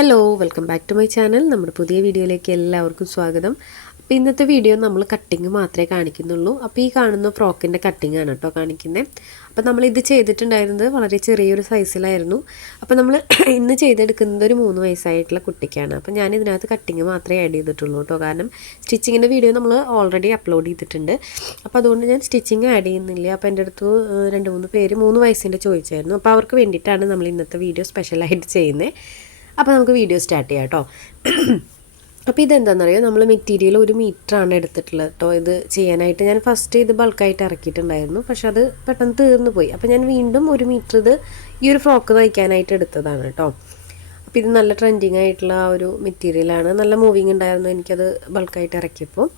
Hello welcome back to my channel. നമ്മുടെ പുതിയ വീഡിയോയിലേക്ക് എല്ലാവർക്കും സ്വാഗതം. അപ്പോൾ ഇന്നത്തെ വീഡിയോ നമ്മൾ കട്ടിങ് മാത്രമേ കാണിക്കുന്നുള്ളൂ. അപ്പോൾ ഈ കാണുന്ന ഫ്രോക്കിൻ്റെ കട്ടിങ് ആണ് കേട്ടോ കാണിക്കുന്നത്. അപ്പോൾ നമ്മളിത് ചെയ്തിട്ടുണ്ടായിരുന്നത് വളരെ ചെറിയൊരു സൈസിലായിരുന്നു. അപ്പോൾ നമ്മൾ ഇന്ന് ചെയ്തെടുക്കുന്നത് ഒരു 3 വയസ്സായിട്ടുള്ള കുട്ടിക്കാണ്. അപ്പോൾ ഞാൻ ഇതിനകത്ത് കട്ടിങ് മാത്രമേ ആഡ് ചെയ്തിട്ടുള്ളൂ കേട്ടോ. കാരണം സ്റ്റിച്ചിങ്ങിൻ്റെ വീഡിയോ നമ്മൾ ഓൾറെഡി അപ്ലോഡ് ചെയ്തിട്ടുണ്ട്. അപ്പോൾ അതുകൊണ്ട് ഞാൻ സ്റ്റിച്ചിങ് ആഡ് ചെയ്യുന്നില്ല. അപ്പോൾ എൻ്റെ അടുത്ത് 2-3 പേര് 3 വയസ്സിൻ്റെ ചോദിച്ചായിരുന്നു. അപ്പോൾ അവർക്ക് വേണ്ടിയിട്ടാണ് നമ്മൾ ഇന്നത്തെ വീഡിയോ സ്പെഷ്യലായിട്ട് ചെയ്യുന്നത്. അപ്പോൾ നമുക്ക് വീഡിയോ സ്റ്റാർട്ട് ചെയ്യാം കേട്ടോ. അപ്പോൾ ഇതെന്താണെന്നറിയോ, നമ്മൾ മെറ്റീരിയൽ 1 മീറ്ററാണ് എടുത്തിട്ടുള്ളത് കേട്ടോ. ഇത് ചെയ്യാനായിട്ട് ഞാൻ ഫസ്റ്റ് ഇത് ബൾക്കായിട്ട് ഇറക്കിയിട്ടുണ്ടായിരുന്നു, പക്ഷെ അത് പെട്ടെന്ന് തീർന്നു പോയി. അപ്പോൾ ഞാൻ വീണ്ടും 1 മീറ്റർ ഇത് ഈ ഒരു ഫ്രോക്ക് തയ്ക്കാനായിട്ട് എടുത്തതാണ് കേട്ടോ. അപ്പോൾ ഇത് നല്ല ട്രെൻഡിങ് ആയിട്ടുള്ള ഒരു മെറ്റീരിയലാണ്, നല്ല മൂവിങ് ഉണ്ടായിരുന്നു എനിക്കത് ബൾക്കായിട്ട് ഇറക്കിയപ്പോൾ.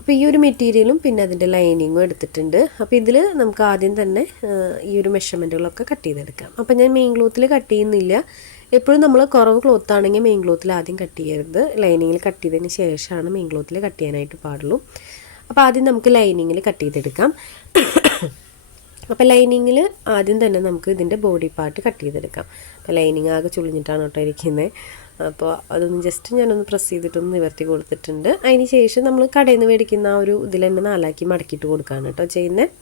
അപ്പോൾ ഈ ഒരു മെറ്റീരിയലും പിന്നെ അതിൻ്റെ ലൈനിങ്ങും എടുത്തിട്ടുണ്ട്. അപ്പോൾ ഇതിൽ നമുക്ക് ആദ്യം തന്നെ ഈ ഒരു മെഷർമെൻറ്റുകളൊക്കെ കട്ട് ചെയ്തെടുക്കാം. അപ്പോൾ ഞാൻ മെയിൻ ക്ലോത്തിൽ കട്ട് ചെയ്യുന്നില്ല. എപ്പോഴും നമ്മൾ കുറവ് ക്ലോത്ത് ആണെങ്കിൽ മെയിൻ ക്ലോത്തിൽ ആദ്യം കട്ട് ചെയ്യരുത്, ലൈനിങ്ങിൽ കട്ട് ചെയ്തതിന് ശേഷമാണ് മെയിൻ ക്ലോത്തിൽ കട്ട് ചെയ്യാനായിട്ട് പാടുള്ളൂ. അപ്പോൾ ആദ്യം നമുക്ക് ലൈനിങ്ങിൽ കട്ട് ചെയ്തെടുക്കാം. അപ്പോൾ ലൈനിങ്ങിൽ ആദ്യം തന്നെ നമുക്ക് ഇതിൻ്റെ ബോഡി പാർട്ട് കട്ട് ചെയ്തെടുക്കാം. അപ്പോൾ ലൈനിങ് ആകെ ചുളിഞ്ഞിട്ടാണ് കേട്ടോ ഇരിക്കുന്നത്. അപ്പോൾ അതൊന്ന് ജസ്റ്റ് ഞാനൊന്ന് പ്രസ് ചെയ്തിട്ടൊന്ന് നിവർത്തി കൊടുത്തിട്ടുണ്ട്. അതിന് ശേഷം നമ്മൾ കടയിൽ നിന്ന് മേടിക്കുന്ന ആ ഒരു ഇതിൽ തന്നെ 4 മടക്കിയിട്ട് കൊടുക്കുകയാണ് കേട്ടോ ചെയ്യുന്നത്.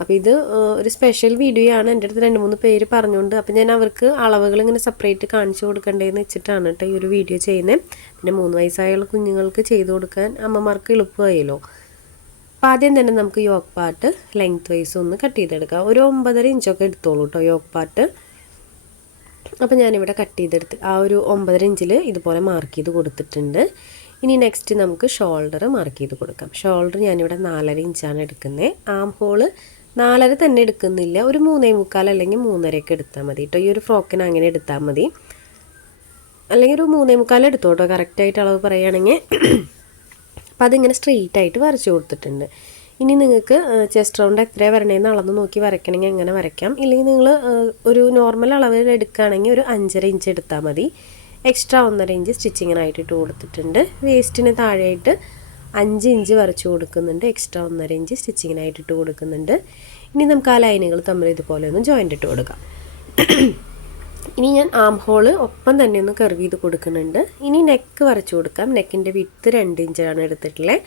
അപ്പോൾ ഇത് ഒരു സ്പെഷ്യൽ വീഡിയോ ആണ്. എൻ്റെ അടുത്ത് 2-3 പേര് പറഞ്ഞുകൊണ്ട് അപ്പോൾ ഞാൻ അവർക്ക് അളവുകൾ ഇങ്ങനെ സെപ്പറേറ്റ് കാണിച്ചു കൊടുക്കണ്ടേന്ന് വെച്ചിട്ടാണ് കേട്ടോ ഈ ഒരു വീഡിയോ ചെയ്യുന്നത്. പിന്നെ 3 വയസ്സായുള്ള കുഞ്ഞുങ്ങൾക്ക് ചെയ്ത് കൊടുക്കാൻ അമ്മമാർക്ക് എളുപ്പമായല്ലോ. അപ്പോൾ ആദ്യം തന്നെ നമുക്ക് യോക്ക് പാർട്ട് ലെങ്ത് വൈസ് ഒന്ന് കട്ട് ചെയ്തെടുക്കാം. ഒരു 9.5 ഇഞ്ചൊക്കെ എടുത്തോളൂ കേട്ടോ യോക്ക് പാർട്ട്. അപ്പോൾ ഞാനിവിടെ കട്ട് ചെയ്തെടുത്ത് ആ ഒരു 9.5 ഇഞ്ചിൽ ഇതുപോലെ മാർക്ക് ചെയ്ത് കൊടുത്തിട്ടുണ്ട്. ഇനി നെക്സ്റ്റ് നമുക്ക് ഷോൾഡർ മാർക്ക് ചെയ്ത് കൊടുക്കാം. ഷോൾഡർ ഞാനിവിടെ 4.5 ഇഞ്ചാണ് എടുക്കുന്നത്. ആം ഹോള് 4.5 തന്നെ എടുക്കുന്നില്ല, ഒരു 3.25 അല്ലെങ്കിൽ 3.5 എടുത്താൽ മതി കേട്ടോ. ഈ ഒരു ഫ്രോക്കിന് അങ്ങനെ എടുത്താൽ മതി, അല്ലെങ്കിൽ ഒരു 3.25 എടുത്തോ കേട്ടോ കറക്റ്റായിട്ട് അളവ് പറയുകയാണെങ്കിൽ. അപ്പോൾ അതിങ്ങനെ സ്ട്രെയിറ്റ് ആയിട്ട് വരച്ചു കൊടുത്തിട്ടുണ്ട്. ഇനി നിങ്ങൾക്ക് ചെസ്റ്റ് റൗണ്ട് എത്രയാണ് വരണേന്ന് അളന്ന് നോക്കി വരയ്ക്കണമെങ്കിൽ അങ്ങനെ വരയ്ക്കാം. ഇല്ലെങ്കിൽ നിങ്ങൾ ഒരു നോർമൽ അളവിൽ എടുക്കുകയാണെങ്കിൽ ഒരു 5.5 ഇഞ്ച് എടുത്താൽ മതി. എക്സ്ട്രാ 1.5 ഇഞ്ച് സ്റ്റിച്ചിങ്ങിനായിട്ട് ഇട്ട് കൊടുത്തിട്ടുണ്ട്. വേസ്റ്റിന് താഴെയായിട്ട് 5 ഇഞ്ച് വരച്ചു കൊടുക്കുന്നുണ്ട്. എക്സ്ട്രാ 1.5 ഇഞ്ച് സ്റ്റിച്ചിങ്ങിനായിട്ട് ഇട്ട് കൊടുക്കുന്നുണ്ട്. ഇനി നമുക്ക് ആ ലൈനുകൾ തമ്മിൽ ഇതുപോലെ ഒന്ന് ജോയിൻ്റ് ഇട്ട് കൊടുക്കാം. ഇനി ഞാൻ ആം ഹോള് ഒപ്പം തന്നെ ഒന്ന് കർവ് ചെയ്ത് കൊടുക്കുന്നുണ്ട്. ഇനി നെക്ക് വരച്ചു കൊടുക്കാം. നെക്കിൻ്റെ വിഡ്ത്ത് 2 ഇഞ്ചാണ് എടുത്തിട്ടുള്ളത്.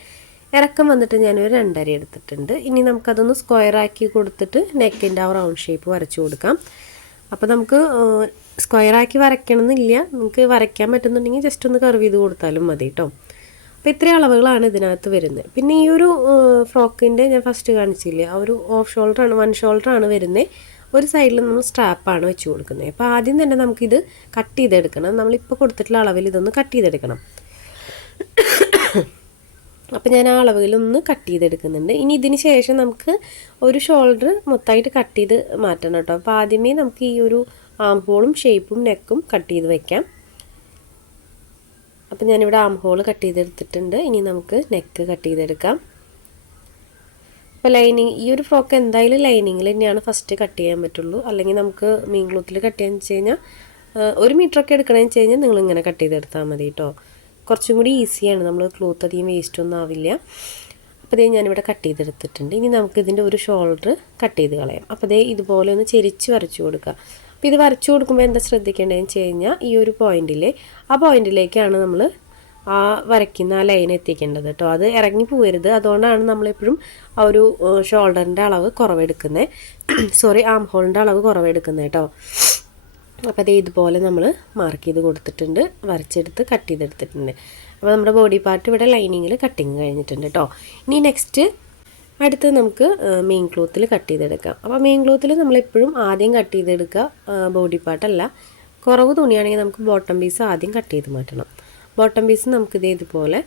ഇറക്കം വന്നിട്ട് ഞാനൊരു 2.5 എടുത്തിട്ടുണ്ട്. ഇനി നമുക്കതൊന്ന് സ്ക്വയർ ആക്കി കൊടുത്തിട്ട് നെക്കിൻ്റെ ആ റൗണ്ട് ഷേപ്പ് വരച്ചു കൊടുക്കാം. അപ്പോൾ നമുക്ക് സ്ക്വയർ ആക്കി വരയ്ക്കണമെന്നില്ല, നമുക്ക് വരയ്ക്കാൻ പറ്റുന്നുണ്ടെങ്കിൽ ജസ്റ്റ് ഒന്ന് കർവ് ചെയ്ത് കൊടുത്താലും മതി കേട്ടോ. അപ്പോൾ ഇത്രയും അളവുകളാണ് ഇതിനകത്ത് വരുന്നത്. പിന്നെ ഈ ഒരു ഫ്രോക്കിൻ്റെ ഞാൻ ഫസ്റ്റ് കാണിച്ചില്ലേ, ആ ഒരു ഓഫ് ഷോൾഡറാണ്, 1 ഷോൾഡറാണ് വരുന്നത്. ഒരു സൈഡിൽ നമ്മൾ സ്ട്രാപ്പാണ് വെച്ച് കൊടുക്കുന്നത്. അപ്പോൾ ആദ്യം തന്നെ നമുക്കിത് കട്ട് ചെയ്തെടുക്കണം. നമ്മളിപ്പോൾ കൊടുത്തിട്ടുള്ള അളവിൽ ഇതൊന്ന് കട്ട് ചെയ്തെടുക്കണം. അപ്പോൾ ഞാൻ ആ അളവിലൊന്ന് കട്ട് ചെയ്തെടുക്കുന്നുണ്ട്. ഇനി ഇതിന് ശേഷം നമുക്ക് ഒരു ഷോൾഡർ മൊത്തമായിട്ട് കട്ട് ചെയ്ത് മാറ്റണം കേട്ടോ. അപ്പോൾ ആദ്യമേ നമുക്ക് ഈ ഒരു ആം ഹോളും ഷേപ്പും നെക്കും കട്ട് ചെയ്ത് വയ്ക്കാം. അപ്പോൾ ഞാനിവിടെ ആം ഹോൾ കട്ട് ചെയ്തെടുത്തിട്ടുണ്ട്. ഇനി നമുക്ക് നെക്ക് കട്ട് ചെയ്തെടുക്കാം. അപ്പോൾ ലൈനിങ് ഈ ഒരു ഫ്രോക്ക് എന്തായാലും ലൈനിങ്ങിൽ തന്നെയാണ് ഫസ്റ്റ് കട്ട് ചെയ്യാൻ പറ്റുള്ളൂ. അല്ലെങ്കിൽ നമുക്ക് മെയിൻ ക്ലോത്തിൽ കട്ട് ചെയ്യാന്ന് വെച്ച് കഴിഞ്ഞാൽ 1 മീറ്ററൊക്കെ എടുക്കണമെന്ന് വെച്ച് കഴിഞ്ഞാൽ നിങ്ങളിങ്ങനെ കട്ട് ചെയ്തെടുത്താൽ മതി കേട്ടോ. കുറച്ചും കൂടി ഈസിയാണ്, നമ്മൾ ക്ലോത്ത് അധികം വേസ്റ്റ് ഒന്നും ആവില്ല. അപ്പോൾ ഇതേ ഞാനിവിടെ കട്ട് ചെയ്തെടുത്തിട്ടുണ്ട്. ഇനി നമുക്ക് ഇതിൻ്റെ ഒരു ഷോൾഡർ കട്ട് ചെയ്ത് കളയാം. അപ്പോൾ ഇതേ ഇതുപോലെ ഒന്ന് ചെരിച്ച് വരച്ചു കൊടുക്കുക. അപ്പോൾ ഇത് വരച്ചു കൊടുക്കുമ്പോൾ എന്താ ശ്രദ്ധിക്കേണ്ടതെന്ന് വെച്ച് കഴിഞ്ഞാൽ ഈ ഒരു പോയിന്റിലെ ആ പോയിന്റിലേക്കാണ് നമ്മൾ ആ വരയ്ക്കുന്ന ആ ലൈൻ എത്തിക്കേണ്ടത് കേട്ടോ. അത് ഇറങ്ങി പോകരുത്. അതുകൊണ്ടാണ് നമ്മളെപ്പോഴും ആ ഒരു ഷോൾഡറിൻ്റെ അളവ് കുറവെടുക്കുന്നത്, സോറി ആം ഹോളിൻ്റെ അളവ് കുറവെടുക്കുന്നത് കേട്ടോ. അപ്പോൾ അത് ഇതുപോലെ നമ്മൾ മാർക്ക് ചെയ്ത് കൊടുത്തിട്ടുണ്ട്, വരച്ചെടുത്ത് കട്ട് ചെയ്തെടുത്തിട്ടുണ്ട്. അപ്പോൾ നമ്മുടെ ബോഡി പാർട്ട് ഇവിടെ ലൈനിങ്ങിൽ കട്ടിങ് കഴിഞ്ഞിട്ടുണ്ട് കേട്ടോ. ഇനി നെക്സ്റ്റ് അടുത്ത് നമുക്ക് മെയിൻ ക്ലോത്തിൽ കട്ട് ചെയ്തെടുക്കാം. അപ്പോൾ മെയിൻ ക്ലോത്തിൽ നമ്മളെപ്പോഴും ആദ്യം കട്ട് ചെയ്തെടുക്കുക ബോഡി പാർട്ടല്ല. കുറവ് തുണിയാണെങ്കിൽ നമുക്ക് ബോട്ടം പീസ് ആദ്യം കട്ട് ചെയ്ത് മാറ്റണം. ബോട്ടം പീസ് നമുക്കിത് ഇതുപോലെ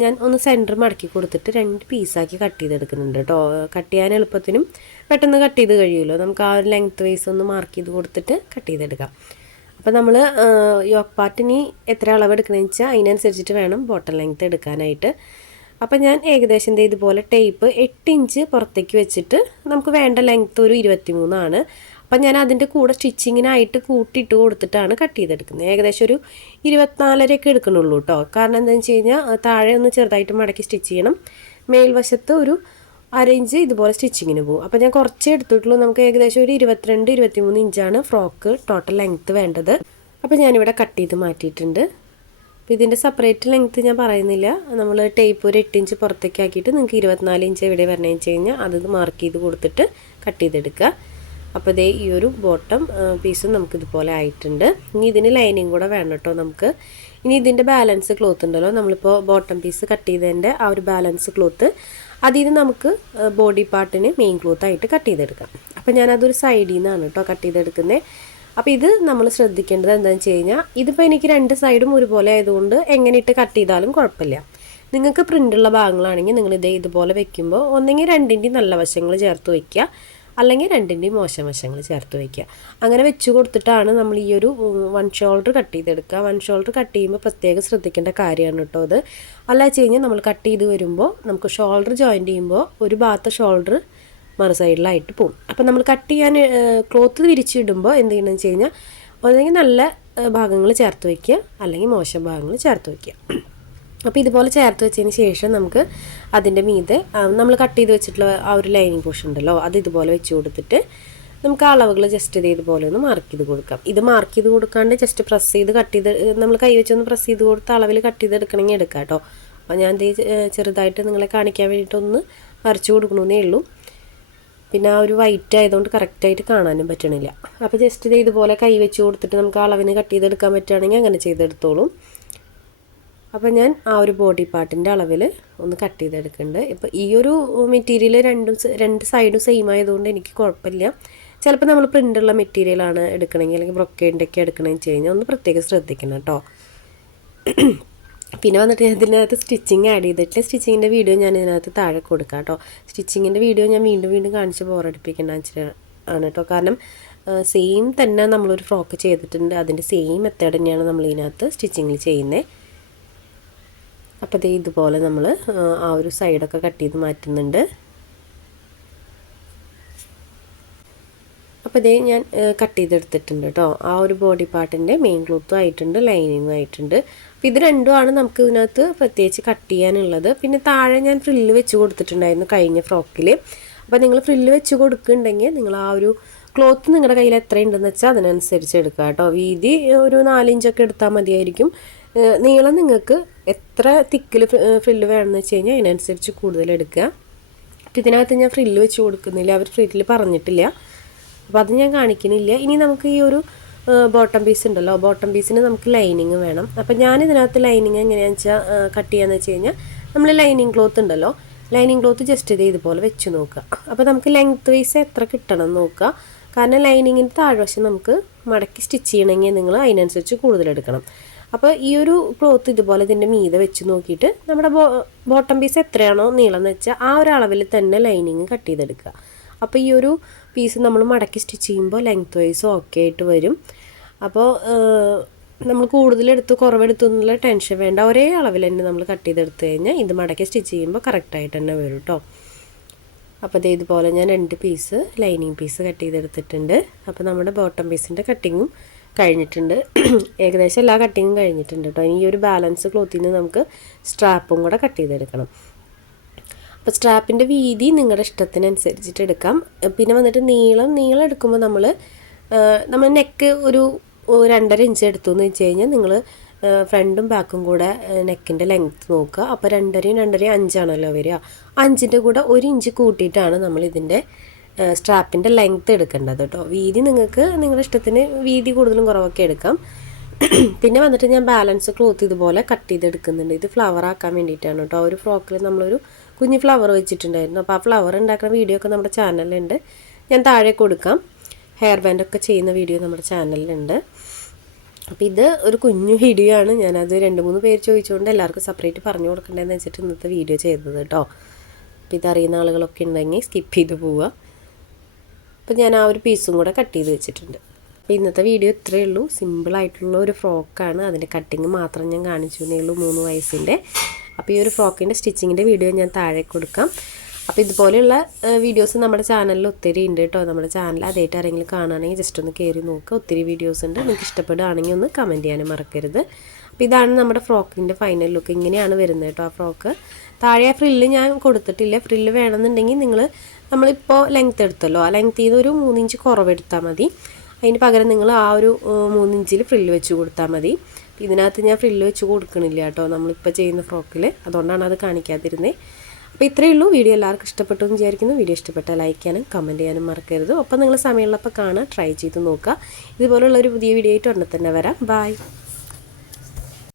ഞാൻ ഒന്ന് സെൻറ്റർ മടക്കി കൊടുത്തിട്ട് 2 പീസാക്കി കട്ട് ചെയ്തെടുക്കുന്നുണ്ട് കേട്ടോ. കട്ട് ചെയ്യാൻ എളുപ്പത്തിനും പെട്ടെന്ന് കട്ട് ചെയ്ത് കഴിയുമല്ലോ. നമുക്ക് ആ ഒരു ലെങ്ത്ത് വൈസ് ഒന്ന് മാർക്ക് ചെയ്ത് കൊടുത്തിട്ട് കട്ട് ചെയ്തെടുക്കാം. അപ്പോൾ നമ്മൾ യോക്ക് പാർട്ടിന് എത്ര അളവ് എടുക്കണമെന്ന് വെച്ചാൽ അതിനനുസരിച്ചിട്ട് വേണം ബോട്ടം ലെങ്ത്ത് എടുക്കാനായിട്ട്. അപ്പോൾ ഞാൻ ഏകദേശം ഇതുപോലെ ടേപ്പ് 8 ഇഞ്ച് പുറത്തേക്ക് വെച്ചിട്ട് നമുക്ക് വേണ്ട ലെങ്ത്ത് ഒരു 23 ആണ്. അപ്പം ഞാൻ അതിൻ്റെ കൂടെ സ്റ്റിച്ചിങ്ങിനായിട്ട് കൂട്ടിയിട്ട് കൊടുത്തിട്ടാണ് കട്ട് ചെയ്തെടുക്കുന്നത്. ഏകദേശം ഒരു 24.5 എടുക്കണുള്ളൂ കേട്ടോ. കാരണം എന്താണെന്ന് വെച്ച് കഴിഞ്ഞാൽ താഴെ ഒന്ന് ചെറുതായിട്ട് മടക്കി സ്റ്റിച്ച് ചെയ്യണം. മേൽവശത്ത് ഒരു 1/2 ഇഞ്ച് ഇതുപോലെ സ്റ്റിച്ചിങ്ങിന് പോകും. അപ്പോൾ ഞാൻ കുറച്ചേ എടുത്തിട്ടുള്ളൂ. നമുക്ക് ഏകദേശം ഒരു 22-23 ഇഞ്ചാണ് ഫ്രോക്ക് ടോട്ടൽ ലെങ്ത്ത് വേണ്ടത്. അപ്പോൾ ഞാനിവിടെ കട്ട് ചെയ്ത് മാറ്റിയിട്ടുണ്ട്. അപ്പോൾ ഇതിൻ്റെ സെപ്പറേറ്റ് ലെങ്ത്ത് ഞാൻ പറയുന്നില്ല. നമ്മൾ ടേപ്പ് ഒരു 8 ഇഞ്ച് പുറത്തേക്ക് ആക്കിയിട്ട് നിങ്ങൾക്ക് 24 ഇഞ്ച് എവിടെ വരണമെന്ന് വെച്ച് കഴിഞ്ഞാൽ അത് മാർക്ക് ചെയ്ത് കൊടുത്തിട്ട് കട്ട് ചെയ്തെടുക്കുക. അപ്പോൾ ഇതേ ഈ ഒരു ബോട്ടം പീസും നമുക്കിതുപോലെ ആയിട്ടുണ്ട്. ഇനി ഇതിന് ലൈനിങ് കൂടെ വേണം കേട്ടോ നമുക്ക്. ഇനി ഇതിൻ്റെ ബാലൻസ് ക്ലോത്ത് ഉണ്ടല്ലോ, നമ്മളിപ്പോൾ ബോട്ടം പീസ് കട്ട് ചെയ്തതിൻ്റെ ആ ഒരു ബാലൻസ് ക്ലോത്ത് അതിൽ നിന്ന് നമുക്ക് ബോഡി പാർട്ടിന് മെയിൻ ക്ലോത്ത് ആയിട്ട് കട്ട് ചെയ്തെടുക്കാം. അപ്പോൾ ഞാനതൊരു സൈഡിൽ നിന്നാണ് കേട്ടോ കട്ട് ചെയ്തെടുക്കുന്നത്. അപ്പോൾ ഇത് നമ്മൾ ശ്രദ്ധിക്കേണ്ടത് എന്താണെന്ന് വെച്ച് കഴിഞ്ഞാൽ ഇതിപ്പോൾ എനിക്ക് 2 സൈഡും ഒരുപോലെ ആയതുകൊണ്ട് എങ്ങനെ ഇട്ട് കട്ട് ചെയ്താലും കുഴപ്പമില്ല. നിങ്ങൾക്ക് പ്രിൻ്റുള്ള ഭാഗങ്ങളാണെങ്കിൽ നിങ്ങൾ ഇതുപോലെ വെക്കുമ്പോൾ ഒന്നെങ്കിൽ 2ൻ്റെയും നല്ല വശങ്ങൾ ചേർത്ത് വയ്ക്കുക, അല്ലെങ്കിൽ 2ൻ്റെയും മോശം വശങ്ങൾ ചേർത്ത് വയ്ക്കുക. അങ്ങനെ വെച്ച് കൊടുത്തിട്ടാണ് നമ്മൾ ഈ ഒരു 1 ഷോൾഡർ കട്ട് ചെയ്തെടുക്കുക. 1 ഷോൾഡർ കട്ട് ചെയ്യുമ്പോൾ പ്രത്യേകം ശ്രദ്ധിക്കേണ്ട കാര്യമാണ് കേട്ടോ അത്. അല്ല വെച്ച് കഴിഞ്ഞാൽ നമ്മൾ കട്ട് ചെയ്ത് വരുമ്പോൾ നമുക്ക് ഷോൾഡർ ജോയിൻറ്റ് ചെയ്യുമ്പോൾ ഒരു ഭാഗത്തെ ഷോൾഡർ മറു സൈഡിലായിട്ട് പോകും. അപ്പോൾ നമ്മൾ കട്ട് ചെയ്യാൻ ക്ലോത്ത് തിരിച്ചിടുമ്പോൾ എന്ത് ചെയ്യണമെന്ന് വെച്ച് കഴിഞ്ഞാൽ ഒന്നെങ്കിൽ നല്ല ഭാഗങ്ങൾ ചേർത്ത് വയ്ക്കുക, അല്ലെങ്കിൽ മോശം ഭാഗങ്ങൾ ചേർത്ത് വയ്ക്കുക. അപ്പോൾ ഇതുപോലെ ചേർത്ത് വെച്ചതിന് ശേഷം നമുക്ക് അതിൻ്റെ മീതെ നമ്മൾ കട്ട് ചെയ്ത് വെച്ചിട്ടുള്ള ആ ഒരു ലൈനിങ് പോർഷൻ ഉണ്ടല്ലോ അത് ഇതുപോലെ വെച്ച് കൊടുത്തിട്ട് നമുക്ക് അളവുകൾ ജസ്റ്റ് ഇതുപോലെ ഒന്ന് മാർക്ക് ചെയ്ത് കൊടുക്കാം. ഇത് മാർക്ക് ചെയ്ത് കൊടുക്കാണ്ട് ജസ്റ്റ് പ്രസ് ചെയ്ത് കട്ട് ചെയ്ത് നമ്മൾ കൈ വെച്ചൊന്ന് പ്രസ് ചെയ്ത് കൊടുത്ത അളവിൽ കട്ട് ചെയ്ത് എടുക്കണമെങ്കിൽ എടുക്കാം കേട്ടോ. അപ്പോൾ ഞാൻ ചെറുതായിട്ട് നിങ്ങളെ കാണിക്കാൻ വേണ്ടിയിട്ടൊന്ന് വരച്ച് കൊടുക്കണമെന്നേ ഉള്ളൂ. പിന്നെ ആ ഒരു വൈറ്റ് ആയതുകൊണ്ട് കറക്റ്റായിട്ട് കാണാനും പറ്റണില്ല. അപ്പോൾ ജസ്റ്റ് ഇതുപോലെ കൈ വെച്ച് കൊടുത്തിട്ട് നമുക്ക് അളവിന് കട്ട് ചെയ്തെടുക്കാൻ പറ്റുകയാണെങ്കിൽ അങ്ങനെ ചെയ്തെടുത്തോളും. അപ്പോൾ ഞാൻ ആ ഒരു ബോഡി പാർട്ടിൻ്റെ അളവിൽ ഒന്ന് കട്ട് ചെയ്തെടുക്കുന്നുണ്ട്. ഇപ്പോൾ ഈ ഒരു മെറ്റീരിയൽ രണ്ട് സൈഡും സെയിം ആയതുകൊണ്ട് എനിക്ക് കുഴപ്പമില്ല. ചിലപ്പോൾ നമ്മൾ പ്രിൻ്റുള്ള മെറ്റീരിയലാണ് എടുക്കണമെങ്കിൽ അല്ലെങ്കിൽ ബ്രൊക്കേഡിൻ്റെയൊക്കെ എടുക്കണമെന്ന് വെച്ച് കഴിഞ്ഞാൽ ഒന്ന് പ്രത്യേകം ശ്രദ്ധിക്കണം കേട്ടോ. പിന്നെ വന്നിട്ട് ഞാൻ ഇതിനകത്ത് സ്റ്റിച്ചിങ് ആഡ് ചെയ്തിട്ടില്ല. സ്റ്റിച്ചിങ്ങിൻ്റെ വീഡിയോ ഞാൻ ഇതിനകത്ത് താഴെ കൊടുക്കാം കേട്ടോ. സ്റ്റിച്ചിങ്ങിൻ്റെ വീഡിയോ ഞാൻ വീണ്ടും കാണിച്ച് ബോറടിപ്പിക്കേണ്ട ആണ് കേട്ടോ. കാരണം സെയിം തന്നെ നമ്മളൊരു ഫ്രോക്ക് ചെയ്തിട്ടുണ്ട്, അതിൻ്റെ സെയിം മെത്തേഡ് തന്നെയാണ് നമ്മൾ ഇതിനകത്ത് സ്റ്റിച്ചിങ്ങിൽ ചെയ്യുന്നത്. അപ്പോൾ ഇതുപോലെ നമ്മൾ ആ ഒരു സൈഡൊക്കെ കട്ട് ചെയ്ത് മാറ്റുന്നുണ്ട്. അപ്പോൾ ഞാൻ കട്ട് ചെയ്തെടുത്തിട്ടുണ്ട് കേട്ടോ. ആ ഒരു ബോഡി പാർട്ടിൻ്റെ മെയിൻ ക്ലോത്തും ആയിട്ടുണ്ട്, ലൈനിങ്ങും ആയിട്ടുണ്ട്. അപ്പോൾ ഇത് രണ്ടുമാണ് നമുക്ക് ഇതിനകത്ത് പ്രത്യേകിച്ച് കട്ട് ചെയ്യാനുള്ളത്. പിന്നെ താഴെ ഞാൻ ഫ്രില്ല് വെച്ച് കൊടുത്തിട്ടുണ്ടായിരുന്നു കഴിഞ്ഞ ഫ്രോക്കിൽ. അപ്പോൾ നിങ്ങൾ ഫ്രില്ല് വെച്ച് കൊടുക്കുന്നുണ്ടെങ്കിൽ നിങ്ങൾ ആ ഒരു ക്ലോത്ത് നിങ്ങളുടെ കയ്യിൽ എത്ര ഉണ്ടെന്ന് വെച്ചാൽ അതിനനുസരിച്ച് എടുക്കുക കേട്ടോ. വീതി ഒരു 4 ഇഞ്ചൊക്കെ എടുത്താൽ മതിയായിരിക്കും. നീളം നിങ്ങൾക്ക് എത്ര തിക്കിൽ ഫ്രില്ല് വേണമെന്ന് വെച്ച് കഴിഞ്ഞാൽ അതിനനുസരിച്ച് കൂടുതൽ എടുക്കുക. അപ്പോൾ ഇതിനകത്ത് ഞാൻ ഫ്രില്ല് വെച്ച് കൊടുക്കുന്നില്ല, അവർ ഫ്രില്ല് പറഞ്ഞിട്ടില്ല, അപ്പോൾ അത് ഞാൻ കാണിക്കുന്നില്ല. ഇനി നമുക്ക് ഈ ഒരു ബോട്ടം പീസ് ഉണ്ടല്ലോ, ബോട്ടം പീസിന് നമുക്ക് ലൈനിങ് വേണം. അപ്പോൾ ഞാനിതിനകത്ത് ലൈനിങ് എങ്ങനെയാണെന്ന് വെച്ചാൽ കട്ട് ചെയ്യാന്ന് വെച്ച് കഴിഞ്ഞാൽ നമ്മൾ ലൈനിങ് ക്ലോത്ത് ഉണ്ടല്ലോ, ലൈനിങ് ക്ലോത്ത് ജസ്റ്റ് ഇതുപോലെ വെച്ച് നോക്കുക. അപ്പോൾ നമുക്ക് ലെങ്ത് വൈസ് എത്ര കിട്ടണം എന്ന് നോക്കുക. കാരണം ലൈനിങ്ങിൻ്റെ താഴ്വശം നമുക്ക് മടക്കി സ്റ്റിച്ച് ചെയ്യണമെങ്കിൽ നിങ്ങൾ അതിനനുസരിച്ച് കൂടുതലെടുക്കണം. അപ്പോൾ ഈ ഒരു ക്ലോത്ത് ഇതുപോലെ ഇതിൻ്റെ മീതെ വെച്ച് നോക്കിയിട്ട് നമ്മുടെ ബോട്ടം പീസ് എത്രയാണോ നീളം എന്ന് വെച്ചാൽ ആ ഒരു അളവിൽ തന്നെ ലൈനിങ് കട്ട് ചെയ്തെടുക്കുക. അപ്പോൾ ഈ ഒരു പീസ് നമ്മൾ മടക്കി സ്റ്റിച്ച് ചെയ്യുമ്പോൾ ലെങ്ത് വൈസ് ഓക്കെ ആയിട്ട് വരും. അപ്പോൾ നമ്മൾ കൂടുതലെടുത്ത് കുറവെടുത്തു എന്നുള്ള ടെൻഷൻ വേണ്ട, ഒരേ അളവിൽ തന്നെ നമ്മൾ കട്ട് ചെയ്തെടുത്ത് കഴിഞ്ഞാൽ ഇത് മടക്കി സ്റ്റിച്ച് ചെയ്യുമ്പോൾ കറക്റ്റായിട്ട് തന്നെ വരും കേട്ടോ. അപ്പോൾ ഇതുപോലെ ഞാൻ 2 പീസ് ലൈനിങ് പീസ് കട്ട് ചെയ്തെടുത്തിട്ടുണ്ട്. അപ്പോൾ നമ്മുടെ ബോട്ടം പീസിൻ്റെ കട്ടിങ്ങും കഴിഞ്ഞിട്ടുണ്ട്. ഏകദേശം എല്ലാ കട്ടിങ്ങും കഴിഞ്ഞിട്ടുണ്ട് കേട്ടോ. ഇനി ഈ ഒരു ബാലൻസ് ക്ലോത്തിൽ നിന്ന് നമുക്ക് സ്ട്രാപ്പും കൂടെ കട്ട് ചെയ്തെടുക്കണം. അപ്പോൾ സ്ട്രാപ്പിൻ്റെ വീതി നിങ്ങളുടെ ഇഷ്ടത്തിനനുസരിച്ചിട്ട് എടുക്കാം. പിന്നെ വന്നിട്ട് നീളം എടുക്കുമ്പോൾ നമ്മൾ നെക്ക് ഒരു 2.5 ഇഞ്ച് എടുത്തു എന്ന് വെച്ച് കഴിഞ്ഞാൽ നിങ്ങൾ ഫ്രണ്ടും ബാക്കും കൂടെ നെക്കിൻ്റെ ലെങ്ത്ത് നോക്കുക. അപ്പോൾ 2.5 5ആണല്ലോ വരിക. 5ൻ്റെ കൂടെ 1 ഇഞ്ച് കൂട്ടിയിട്ടാണ് നമ്മളിതിൻ്റെ സ്ട്രാപ്പിൻ്റെ ലെങ്ത്ത് എടുക്കേണ്ടത് കേട്ടോ. വീതി നിങ്ങൾക്ക് നിങ്ങളുടെ ഇഷ്ടത്തിന് വീതി കൂടുതലും കുറവൊക്കെ എടുക്കാം. പിന്നെ വന്നിട്ട് ഞാൻ ബാലൻസ് ക്ലോത്ത് ഇതുപോലെ കട്ട് ചെയ്തെടുക്കുന്നുണ്ട്. ഇത് ഫ്ലവർ ആക്കാൻ വേണ്ടിയിട്ടാണ് കേട്ടോ. ഒരു ഫ്രോക്കിൽ നമ്മളൊരു കുഞ്ഞ് ഫ്ലവർ വെച്ചിട്ടുണ്ടായിരുന്നു. അപ്പോൾ ആ ഫ്ലവർ ഉണ്ടാക്കുന്ന വീഡിയോ ഒക്കെ നമ്മുടെ ചാനലിലുണ്ട്, ഞാൻ താഴെ കൊടുക്കാം. ഹെയർ ബാൻഡൊക്കെ ചെയ്യുന്ന വീഡിയോ നമ്മുടെ ചാനലിലുണ്ട്. അപ്പോൾ ഇത് ഒരു കുഞ്ഞു വീഡിയോ ആണ്, ഞാനത് 2-3 പേര് ചോദിച്ചുകൊണ്ട് എല്ലാവർക്കും സെപ്പറേറ്റ് പറഞ്ഞു കൊടുക്കണ്ടതെന്ന് വെച്ചിട്ട് ഇന്നത്തെ വീഡിയോ ചെയ്തത് കേട്ടോ. അപ്പോൾ ഇതറിയുന്ന ആളുകളൊക്കെ ഉണ്ടെങ്കിൽ സ്കിപ്പ് ചെയ്ത് പോവുക. അപ്പോൾ ഞാൻ ആ ഒരു പീസും കൂടെ കട്ട് ചെയ്ത് വെച്ചിട്ടുണ്ട്. അപ്പോൾ ഇന്നത്തെ വീഡിയോ ഇത്രയേ ഉള്ളൂ. സിമ്പിളായിട്ടുള്ള ഒരു ഫ്രോക്കാണ്, അതിൻ്റെ കട്ടിങ് മാത്രം ഞാൻ കാണിച്ചു എന്നേ ഉള്ളൂ, 3 വയസ്സിൻ്റെ. അപ്പോൾ ഈ ഒരു ഫ്രോക്കിൻ്റെ സ്റ്റിച്ചിങ്ങിൻ്റെ വീഡിയോ ഞാൻ താഴെ കൊടുക്കാം. അപ്പോൾ ഇതുപോലെയുള്ള വീഡിയോസ് നമ്മുടെ ചാനലിൽ ഒത്തിരി ഉണ്ട് കേട്ടോ. നമ്മുടെ ചാനൽ ആദ്യമായിട്ട് ആരെങ്കിലും കാണുകയാണെങ്കിൽ ജസ്റ്റ് ഒന്ന് കയറി നോക്കുക, ഒത്തിരി വീഡിയോസ് ഉണ്ട്. നിങ്ങൾക്ക് ഇഷ്ടപ്പെടുകയാണെങ്കിൽ ഒന്ന് കമൻറ്റ് ചെയ്യാനും മറക്കരുത്. അപ്പോൾ ഇതാണ് നമ്മുടെ ഫ്രോക്കിൻ്റെ ഫൈനൽ ലുക്ക്, ഇങ്ങനെയാണ് വരുന്നത് കേട്ടോ. ആ ഫ്രോക്ക് താഴെ ഫ്രില്ല് ഞാൻ കൊടുത്തിട്ടില്ല. ഫ്രില്ല് വേണമെന്നുണ്ടെങ്കിൽ നമ്മളിപ്പോൾ ലെങ്ത്ത് എടുത്തല്ലോ, ആ ലെങ്ത്തിൽ നിന്ന് ഒരു 3 ഇഞ്ച് കുറവെടുത്താൽ മതി. അതിന് പകരം നിങ്ങൾ ആ ഒരു 3 ഇഞ്ചിൽ ഫ്രില്ല് വെച്ച് കൊടുത്താൽ മതി. ഇതിനകത്ത് ഞാൻ ഫ്രില്ല് വെച്ച് കൊടുക്കണില്ല കേട്ടോ നമ്മളിപ്പോൾ ചെയ്യുന്ന ഫ്രോക്കിൽ, അതുകൊണ്ടാണ് അത് കാണിക്കാതിരുന്നത്. അപ്പോൾ ഇത്രയേ ഉള്ളൂ. വീഡിയോ എല്ലാവർക്കും ഇഷ്ടപ്പെട്ടു എന്ന് വിചാരിക്കുന്നു. വീഡിയോ ഇഷ്ടപ്പെട്ടാൽ ലൈക്ക് ചെയ്യാനും കമൻറ്റ് ചെയ്യാനും മറക്കരുത്. ഒപ്പം നിങ്ങൾ സമയമുള്ളപ്പോൾ കാണാൻ ട്രൈ ചെയ്ത് നോക്കുക. ഇതുപോലുള്ളൊരു പുതിയ വീഡിയോ ആയിട്ട് ഉടനെ തന്നെ വരാം. ബൈ.